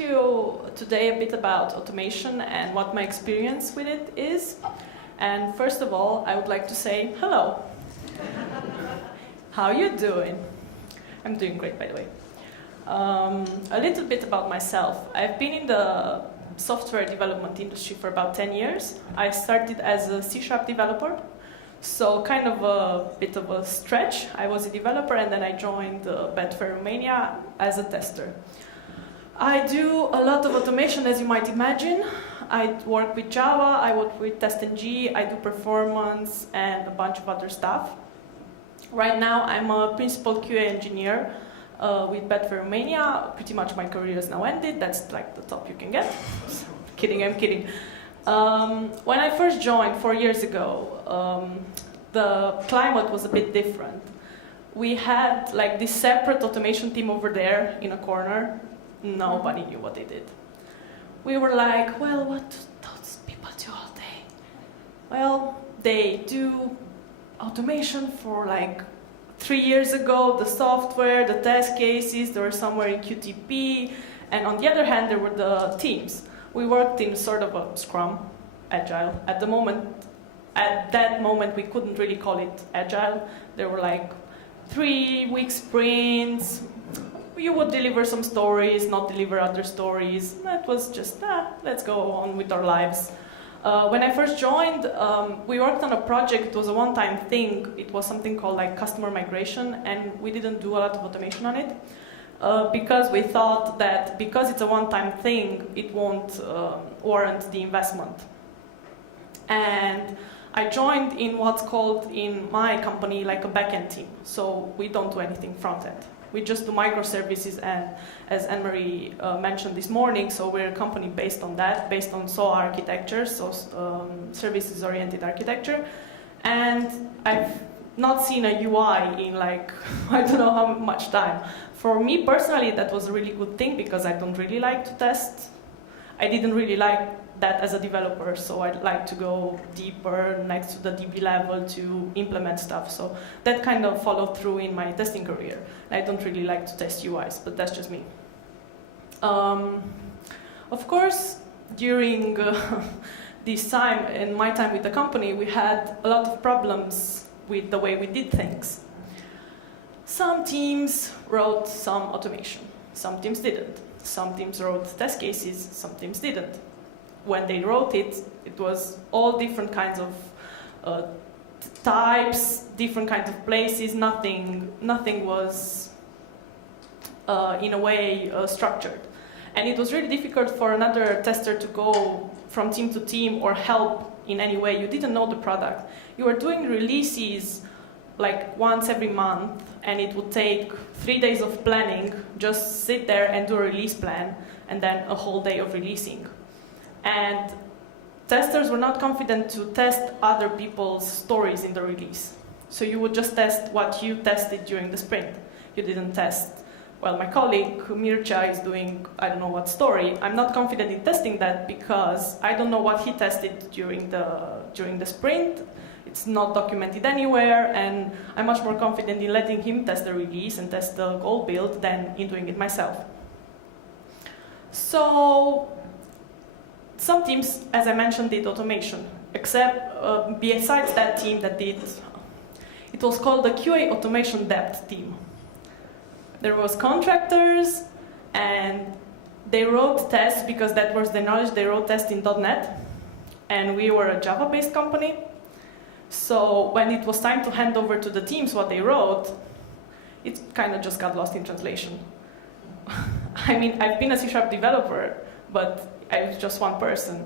to you today a bit about automation and what my experience with it is. And first of all, I would like to say hello. How are you doing? I'm doing great, by the way. A little bit about myself. I've been in the software development industry for about 10 years. I started as a C# developer, so kind of a bit of a stretch. I was a developer and then I joined Betfair Romania as a tester. I do a lot of automation, as you might imagine. I work with Java, I work with TestNG, I do performance and a bunch of other stuff. Right now I'm a principal QA engineer with Betfair Romania. Pretty much my career is now ended. That's like the top you can get. Kidding, I'm kidding. When I first joined 4 years ago, the climate was a bit different. We had like this separate automation team over there in a corner. Nobody knew what they did. We were like, well, what do those people do all day? Well, they do automation for like 3 years ago, the software, the test cases, they were somewhere in QTP, and on the other hand, there were the teams. We worked in sort of a Scrum, Agile. At that moment, we couldn't really call it Agile. There were like 3-week sprints. You would deliver some stories, not deliver other stories. That was just, let's go on with our lives. When I first joined, we worked on a project. It was a one-time thing. It was something called like customer migration, and we didn't do a lot of automation on it because we thought that because it's a one-time thing, it won't warrant the investment. And I joined in what's called in my company like a backend team. So we don't do anything front-end. We just do microservices, and as Anne-Marie mentioned this morning, so we're a company based on that, based on SOA architecture, so services-oriented architecture. And I've not seen a UI in like, I don't know how much time. For me personally, that was a really good thing because I don't really like to test. I didn't really like that as a developer, so I'd like to go deeper next to the DB level to implement stuff. So that kind of followed through in my testing career. I don't really like to test UIs, but that's just me. Of course, during this time, in my time with the company, we had a lot of problems with the way we did things. Some teams wrote some automation, some teams didn't. Some teams wrote test cases, some teams didn't. When they wrote it, it was all different kinds of types, different kinds of places. Nothing was, in a way, structured. And it was really difficult for another tester to go from team to team or help in any way. You didn't know the product. You were doing releases like once every month, and it would take 3 days of planning, just sit there and do a release plan, and then a whole day of releasing. And testers were not confident to test other people's stories in the release. So you would just test what you tested during the sprint. You didn't test, well, my colleague Mircea is doing, I don't know what story. I'm not confident in testing that because I don't know what he tested during the sprint. It's not documented anywhere, and I'm much more confident in letting him test the release and test the goal build than in doing it myself. So some teams, as I mentioned, did automation, except besides that team that did, it was called the QA Automation Depth team. There was contractors, and they wrote tests because that was their knowledge. They wrote tests in .NET, and we were a Java-based company. So when it was time to hand over to the teams what they wrote, it kind of just got lost in translation. I mean, I've been a C# developer, but I was just one person.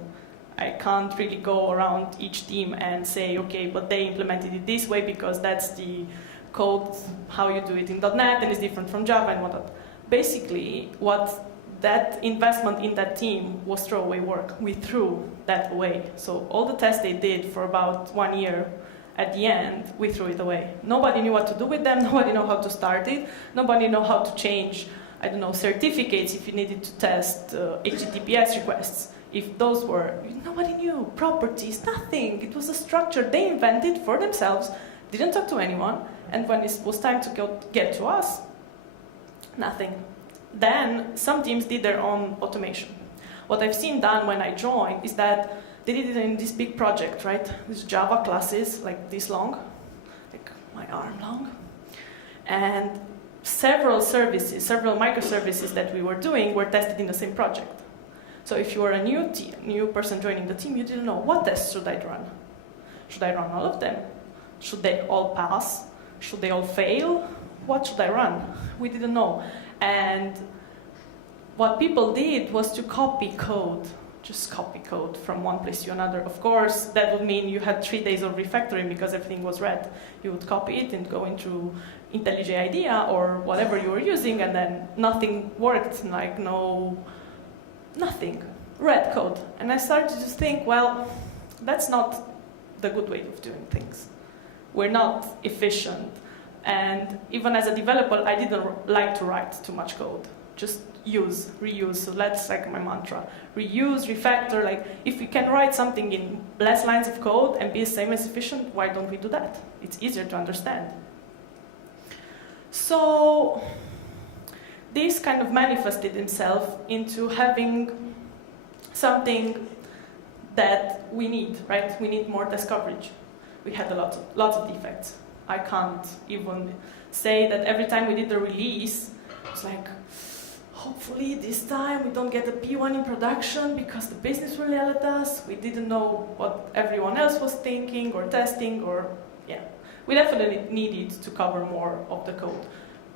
I can't really go around each team and say, okay, but they implemented it this way because that's the code, how you do it in .NET, and it's different from Java and whatnot. Basically, what that investment in that team was throwaway work. We threw that away. So all the tests they did for about 1 year, at the end, we threw it away. Nobody knew what to do with them. Nobody knew how to start it. Nobody knew how to change, I don't know, certificates if you needed to test HTTPS requests. If those were, nobody knew, properties, nothing. It was a structure they invented for themselves, didn't talk to anyone, and when it was time to get to us, nothing. then some teams did their own automation. What I've seen done when I joined is that they did it in this big project, right? These Java classes, like this long, like my arm long. And several services, several microservices that we were doing were tested in the same project. So if you were a new person joining the team, you didn't know, what tests should I run? Should I run all of them? Should they all pass? Should they all fail? What should I run? We didn't know. And what people did was to copy code, just copy code from one place to another. Of course, that would mean you had 3 days of refactoring because everything was red. You would copy it and go into IntelliJ IDEA or whatever you were using, and then nothing worked, like nothing, red code. And I started to think, well, that's not the good way of doing things. We're not efficient. And even as a developer, I didn't like to write too much code. Just use, reuse. So that's like my mantra. Reuse, refactor. Like, if we can write something in less lines of code and be the same as efficient, why don't we do that? It's easier to understand. So this kind of manifested itself into having something that we need, right? We need more test coverage. We had lots of defects. I can't even say that every time we did the release, it's like, hopefully this time we don't get a P1 in production because the business will yell at us. We didn't know what everyone else was thinking or testing, or yeah. We definitely needed to cover more of the code.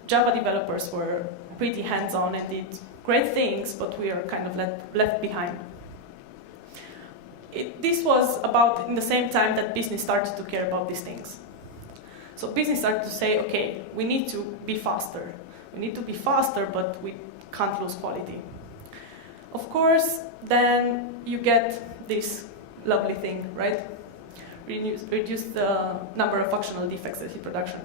Java developers were pretty hands-on and did great things, but we are kind of left behind. This was about in the same time that business started to care about these things. So business started to say, okay, we need to be faster. We need to be faster, but we can't lose quality. Of course, then you get this lovely thing, right? Reduce the number of functional defects that hit production.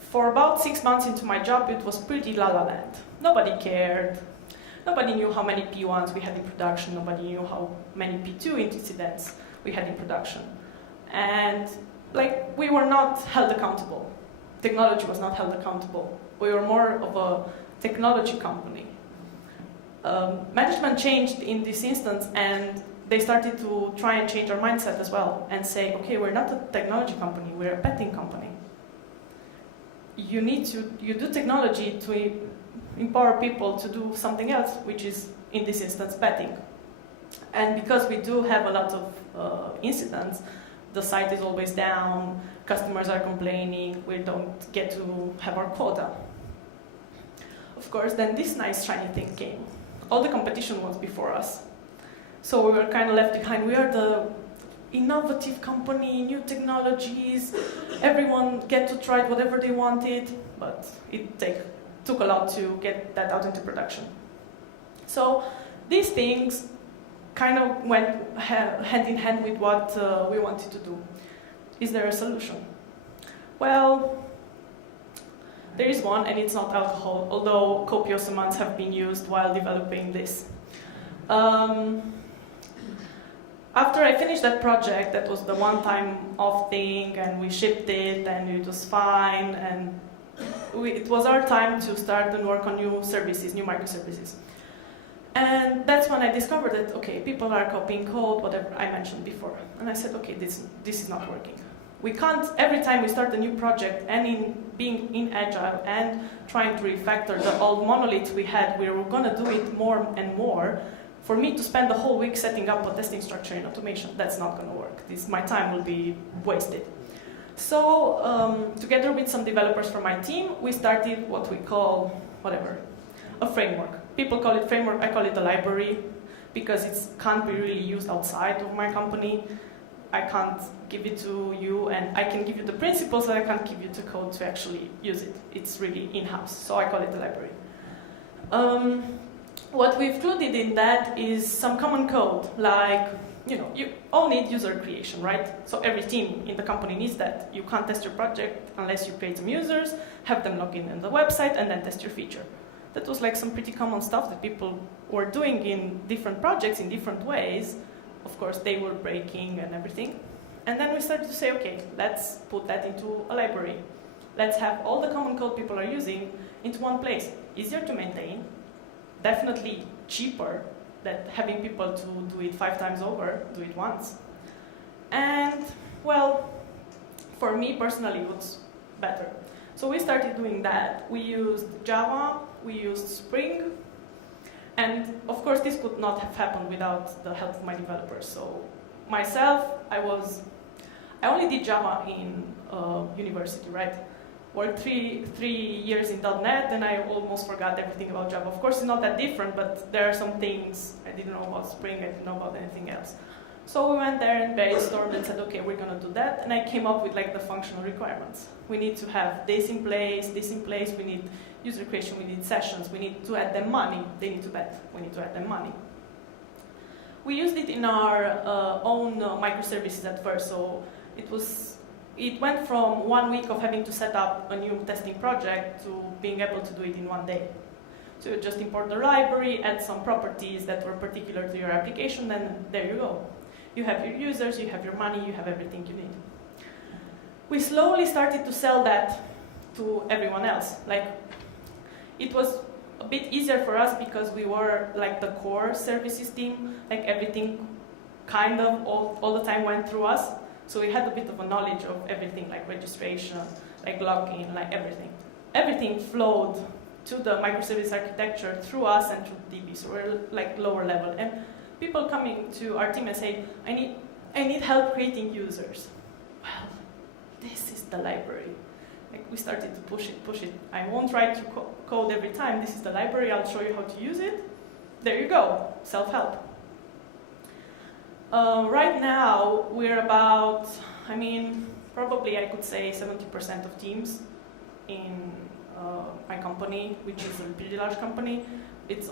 For about 6 months into my job, it was pretty la-la land. Nobody cared. Nobody knew how many P1s we had in production. Nobody knew how many P2 incidents we had in production. And like, we were not held accountable. Technology was not held accountable. We were more of a technology company. Management changed in this instance, and they started to try and change our mindset as well and say, okay, we're not a technology company, we're a betting company. You do technology to empower people to do something else, which is, in this instance, betting. And because we do have a lot of incidents, the site is always down, customers are complaining, we don't get to have our quota. Of course, then this nice shiny thing came. All the competition was before us. So we were kind of left behind. We are the innovative company, new technologies, everyone get to try whatever they wanted, but it took a lot to get that out into production. So these things kind of went hand in hand with what we wanted to do. Is there a solution? Well, there is one, and it's not alcohol, although copious amounts have been used while developing this. After I finished that project, that was the one-time off thing, and we shipped it, and it was fine, and it was our time to start and work on new services, new microservices. And that's when I discovered that, okay, people are copying code, whatever I mentioned before. And I said, okay, this is not working. We can't, every time we start a new project, and in being in Agile and trying to refactor the old monolith we had, we were going to do it more and more. For me to spend the whole week setting up a testing structure in automation, that's not going to work. My time will be wasted. So together with some developers from my team, we started what we call, a framework. People call it framework, I call it a library, because it can't be really used outside of my company. I can't give it to you, and I can give you the principles, but I can't give you the code to actually use it. It's really in-house, so I call it a library. What we've included in that is some common code, like, you all need user creation, right? So every team in the company needs that. You can't test your project unless you create some users, have them log in the website, and then test your feature. That was like some pretty common stuff that people were doing in different projects in different ways. Of course, they were breaking and everything. And then we started to say, okay, let's put that into a library. Let's have all the common code people are using into one place. Easier to maintain, definitely cheaper than having people to do it 5 times over, do it once. And, well, for me personally, it was better. So we started doing that. We used Java, we used Spring, and of course this could not have happened without the help of my developers. So myself, I only did Java in university, right? Worked three years in .NET, and I almost forgot everything about Java. Of course, it's not that different, but there are some things I didn't know about Spring, I didn't know about anything else. So we went there and brainstormed and said, okay, we're gonna do that, and I came up with like the functional requirements. We need to have this in place, we need user creation, we need sessions, we need to add them money, they need to bet, we need to add them money. We used it in our own microservices at first, so it went from 1 week of having to set up a new testing project to being able to do it in 1 day. So you just import the library, add some properties that were particular to your application, and there you go. You have your users, you have your money, you have everything you need. We slowly started to sell that to everyone else. Like, it was a bit easier for us because we were like the core services team, like everything kind of all the time went through us. So we had a bit of a knowledge of everything, like registration, like login, like everything. Everything flowed to the microservice architecture through us and through DB, so we're like lower level. And people coming to our team and say, I need help creating users. Well, this is the library. Like, we started to push it. I won't write through code every time. This is the library, I'll show you how to use it. There you go, self-help. Right now, we're about, probably I could say 70% of teams in my company, which is a pretty large company. It's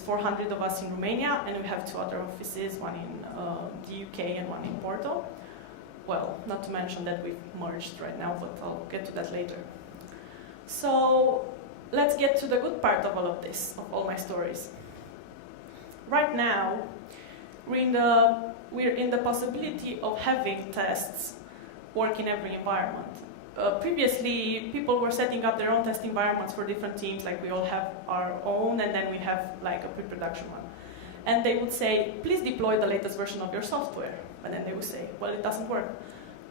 400 of us in Romania, and we have 2 other offices, one in the UK and one in Porto. Well, not to mention that we've merged right now, but I'll get to that later. So let's get to the good part of all of this, of all my stories. Right now, we're in the possibility of having tests work in every environment. Previously, people were setting up their own test environments for different teams, like we all have our own, and then we have like a pre-production one. And they would say, please deploy the latest version of your software. And then they would say, well, it doesn't work.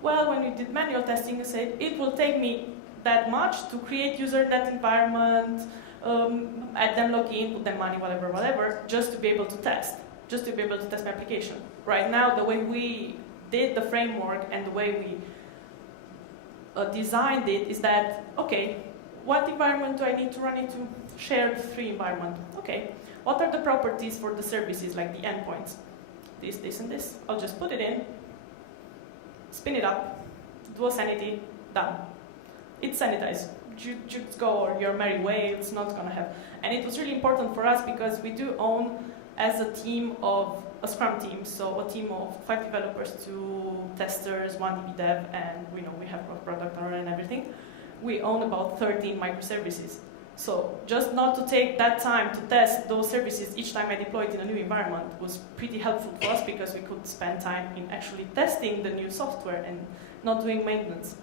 Well, when we did manual testing, we said, it will take me that much to create user in that environment, add them login, put them money, whatever, just to be able to test, just to be able to test my application. Right now, the way we did the framework and the way we designed it is that, okay, what environment do I need to run into? Shared 3 environment. Okay, what are the properties for the services, like the endpoints? This, and this. I'll just put it in, spin it up, do a sanity, done. It's sanitized. You just go your merry way, it's not gonna have. And it was really important for us because we do own, as a team of a Scrum team, so a team of 5 developers, 2 testers, 1 DB dev, and we have a product owner and everything. We own about 13 microservices. So just not to take that time to test those services each time I deploy it in a new environment was pretty helpful for us because we could spend time in actually testing the new software and not doing maintenance.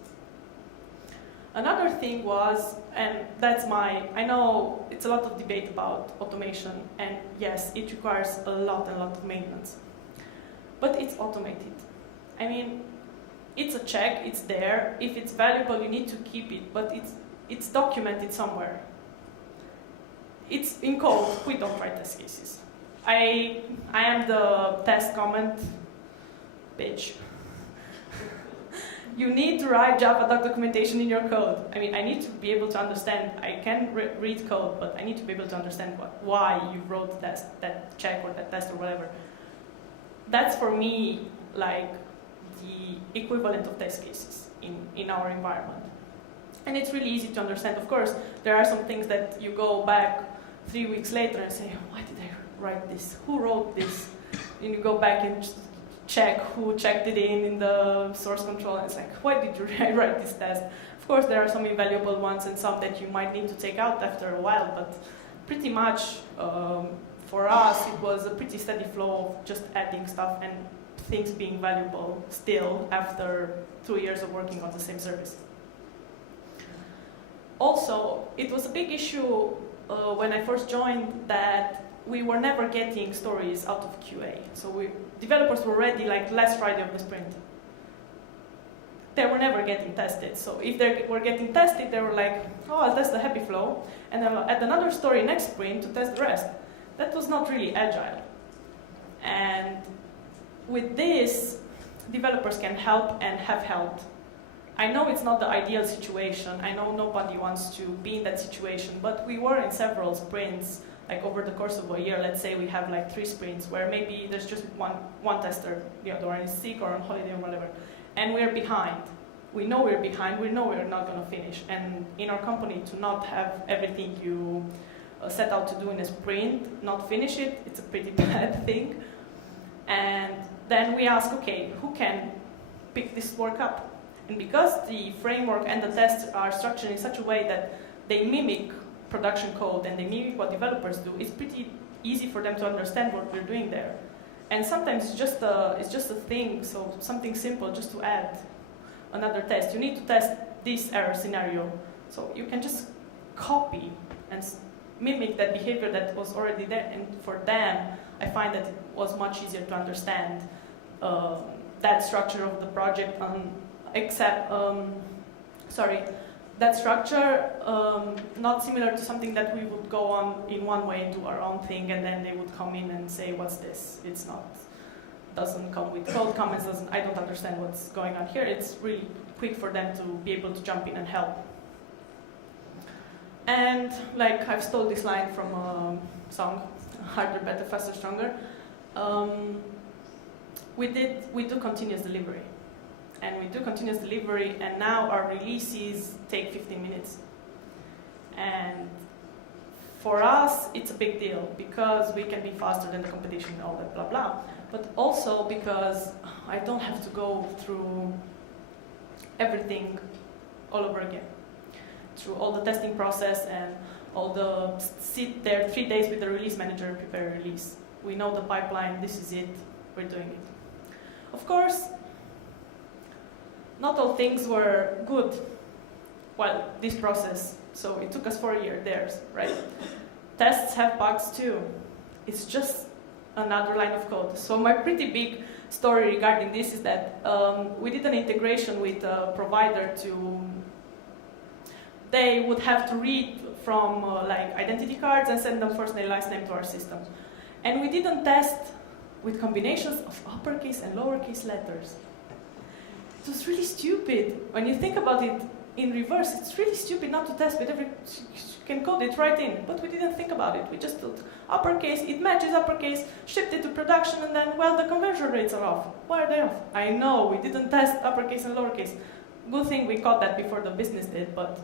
Another thing was, and I know it's a lot of debate about automation, and yes, it requires a lot of maintenance. But it's automated. It's a check, it's there. If it's valuable, you need to keep it, but it's documented somewhere. It's in code, we don't write test cases. I am the test comment bitch. You need to write Java documentation in your code. I need to be able to understand. I can read code, but I need to be able to understand why you wrote that check or that test or whatever. That's for me like the equivalent of test cases in our environment. And it's really easy to understand. Of course, there are some things that you go back 3 weeks later and say, why did I write this? Who wrote this? And you go back and check who checked it in the source control, and it's like, why did you write this test? Of course, there are some invaluable ones and some that you might need to take out after a while, but pretty much for us, it was a pretty steady flow of just adding stuff and things being valuable still after 2 years of working on the same service. Also, it was a big issue when I first joined that we were never getting stories out of QA. So developers were ready like last Friday of the sprint. They were never getting tested. So if they were getting tested, they were like, oh, I'll test the happy flow, and then I'll add another story next sprint to test the rest. That was not really agile. And with this, developers can help and have helped. I know it's not the ideal situation. I know nobody wants to be in that situation, but we were in several sprints, like over the course of a year. Let's say we have like 3 sprints where maybe there's just one tester, the other one is sick or on holiday or whatever, and we're behind. We know we're behind. We know we're not going to finish. And in our company, to not have everything you set out to do in a sprint, not finish it, it's a pretty bad thing. And then we ask, okay, who can pick this work up? And because the framework and the tests are structured in such a way that they mimic production code and they mimic what developers do, it's pretty easy for them to understand what we're doing there. And sometimes it's just a thing, so something simple just to add another test. You need to test this error scenario. So you can just copy and mimic that behavior that was already there. And for them, I find that it was much easier to understand that structure of the project, that structure not similar to something that we would go on in one way and do our own thing, and then they would come in and say, what's this? It's not, doesn't come with code comments, I don't understand what's going on here. It's really quick for them to be able to jump in and help. And like I've stole this line from a song, Harder, Better, Faster, Stronger. We do continuous delivery. And we do continuous delivery, and now our releases take 15 minutes. And for us, it's a big deal because we can be faster than the competition and all that blah blah. But also because I don't have to go through everything all over again. Through all the testing process and all the sit there 3 days with the release manager and prepare a release. We know the pipeline, this is it, we're doing it. Of course, not all things were good, well, this process. So it took us 4 years there, right? Tests have bugs too. It's just another line of code. So my pretty big story regarding this is that we did an integration with a provider to, they would have to read from like identity cards and send them first name, last name to our system. And we didn't test with combinations of uppercase and lowercase letters. It was really stupid. When you think about it in reverse, it's really stupid not to test with every, you can code it right in, but we didn't think about it. We just thought uppercase, it matches uppercase, shipped it to production, and then, well, the conversion rates are off. Why are they off? I know, we didn't test uppercase and lowercase. Good thing we caught that before the business did, but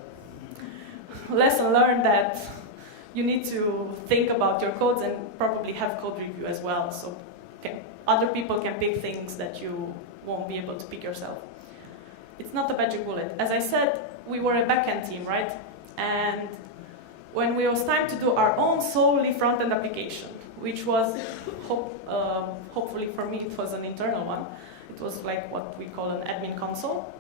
lesson learned that you need to think about your codes and probably have code review as well, so other people can pick things that you won't be able to pick yourself. It's not a magic bullet. As I said, we were a backend team, right? And when it was time to do our own solely front-end application, which was, hopefully for me, it was an internal one. It was like what we call an admin console.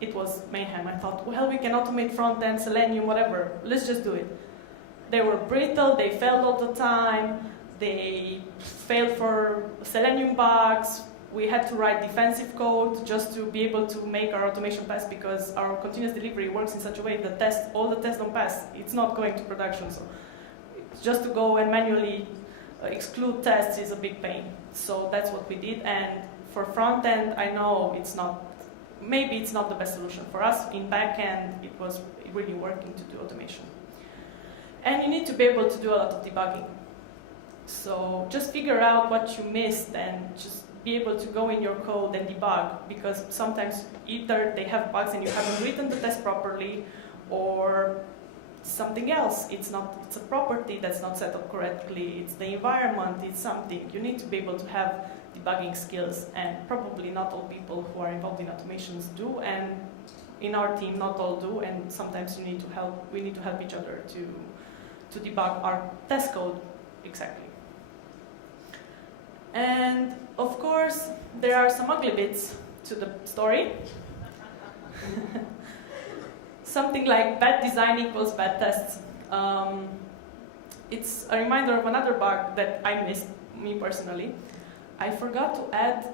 It was mayhem. I thought, well, we can automate front-end, Selenium, whatever. Let's just do it. They were brittle, they failed all the time. They failed for Selenium bugs. We had to write defensive code just to be able to make our automation pass because our continuous delivery works in such a way that all the tests don't pass. It's not going to production. So just to go and manually exclude tests is a big pain. So that's what we did. And for front end, I know maybe it's not the best solution. For us, in back end, it was really working to do automation. And you need to be able to do a lot of debugging. So just figure out what you missed and just be able to go in your code and debug, because sometimes either they have bugs and you haven't written the test properly, or something else. It's a property that's not set up correctly. It's the environment. It's something. You need to be able to have debugging skills, and probably not all people who are involved in automations do, and in our team not all do, and sometimes we need to help each other to debug our test code exactly. And of course, there are some ugly bits to the story. Something like bad design equals bad tests. it's a reminder of another bug that I missed, me personally. I forgot to add,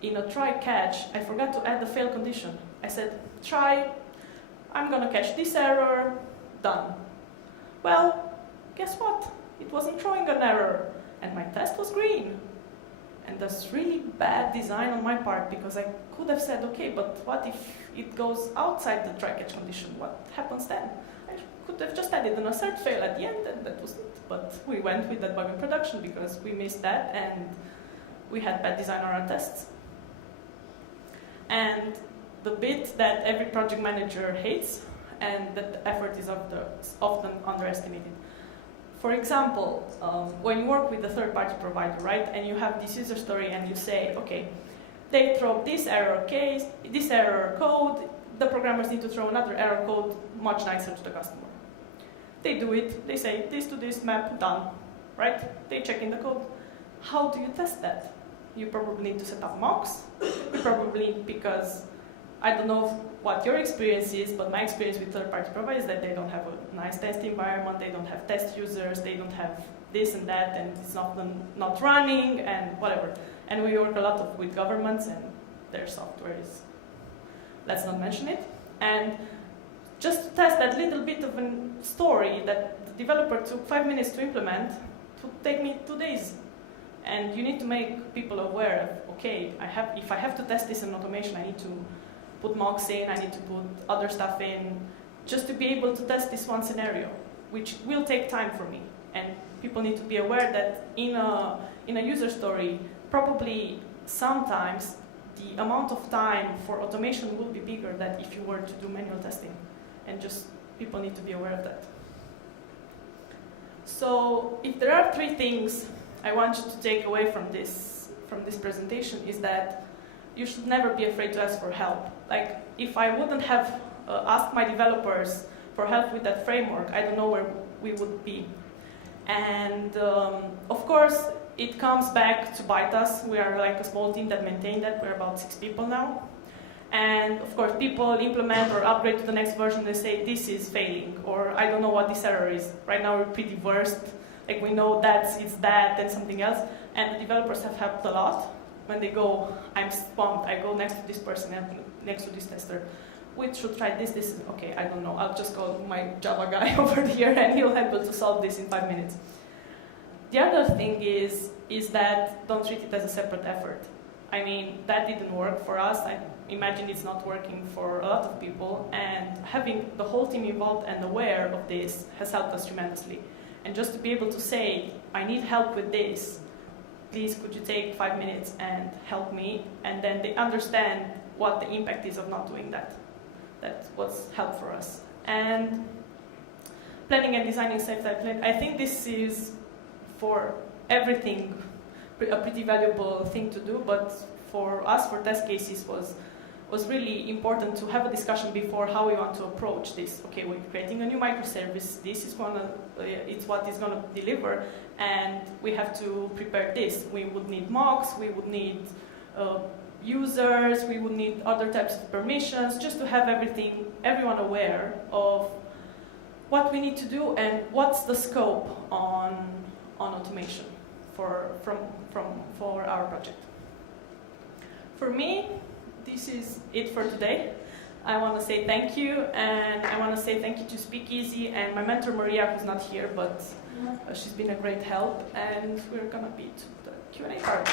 in a try catch, I forgot to add the fail condition. I said, try, I'm gonna catch this error, done. Well, guess what? It wasn't throwing an error, and my test was green. And that's really bad design on my part, because I could have said, okay, but what if it goes outside the try-catch condition? What happens then? I could have just added an assert fail at the end, and that was it. But we went with that bug in production because we missed that, and we had bad design on our tests. And the bit that every project manager hates, and that the effort is often underestimated. For example, when you work with a third-party provider, right, and you have this user story and you say, okay, they throw this error case, this error code, the programmers need to throw another error code much nicer to the customer. They do it, they say this to this map, done, right? They check in the code. How do you test that? You probably need to set up mocks. You probably, because I don't know what your experience is, but my experience with third-party providers is that they don't have a nice test environment, they don't have test users, they don't have this and that, and it's often not running, and whatever. And we work a lot with governments, and their software is, let's not mention it. And just to test that little bit of a story that the developer took 5 minutes to implement, it would take me 2 days. And you need to make people aware of, okay, if I have to test this in automation, I need to put mocks in, I need to put other stuff in, just to be able to test this one scenario, which will take time for me. And people need to be aware that in a user story, probably sometimes the amount of time for automation will be bigger than if you were to do manual testing. And just people need to be aware of that. So if there are 3 things I want you to take away from this presentation, is that you should never be afraid to ask for help. Like, if I wouldn't have asked my developers for help with that framework, I don't know where we would be. And of course, it comes back to bite us. We are like a small team that maintain that. We're about 6 people now. And of course, people implement or upgrade to the next version. They say, this is failing, or I don't know what this error is. Right now, we're pretty versed. Like, we know it's that and something else. And the developers have helped a lot. When they go, I'm swamped, I go next to this person and next to this tester. We should try this, okay, I don't know. I'll just call my Java guy over here and he'll help us to solve this in 5 minutes. The other thing is that don't treat it as a separate effort. I mean, that didn't work for us. I imagine it's not working for a lot of people. And having the whole team involved and aware of this has helped us tremendously. And just to be able to say, I need help with this, please could you take 5 minutes and help me? And then they understand what the impact is of not doing that. That was help for us. And planning and designing safe type plan, I think this is for everything a pretty valuable thing to do, but for us, for test cases, was really important to have a discussion before how we want to approach this. Okay, we're creating a new microservice, this is it's what is gonna deliver, and we have to prepare this. We would need mocks, we would need users, we would need other types of permissions, just to have everyone aware of what we need to do and what's the scope on automation for our project. For me, this is it for today. I want to say thank you, and I want to say thank you to Speakeasy and my mentor Maria, who's not here, but she's been a great help, and we're going to be to the Q&A part.